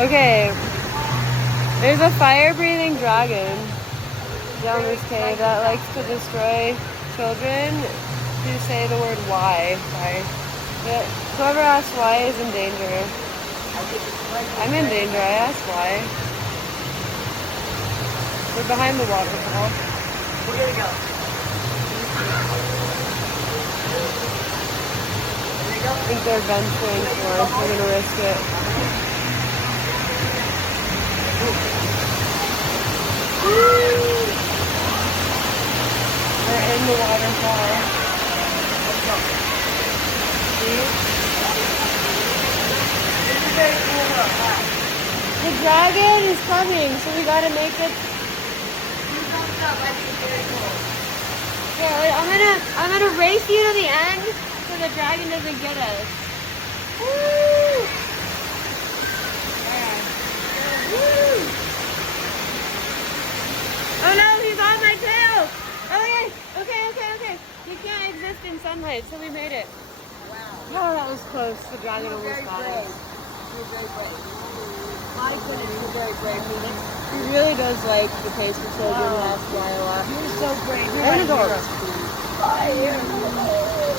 Okay, there's a fire-breathing dragon down this cave that likes to destroy children who say the word why. Sorry. But whoever asks why is in danger. I'm in danger. I asked why. We're behind the waterfall. We're gonna go. I think they're venturing for us. We're gonna risk it. We're in the waterfall. Let's go. See? This is very cool though. The dragon is coming, so we gotta make it. You don't stop. I think it's very cool. Here, I'm gonna race you to the end so the dragon doesn't get us. Woo! Yeah. Woo! Oh no, he's on my tail! Okay. You can't exist in sunlight, so we made it. Wow. Oh, that was close. The dragon You're very almost got brave. us. You're very brave. My goodness, you're very brave, Phoenix. He really does like the pace for children. Wow. That's why a lot. You're so brave. You're And my adults. hero.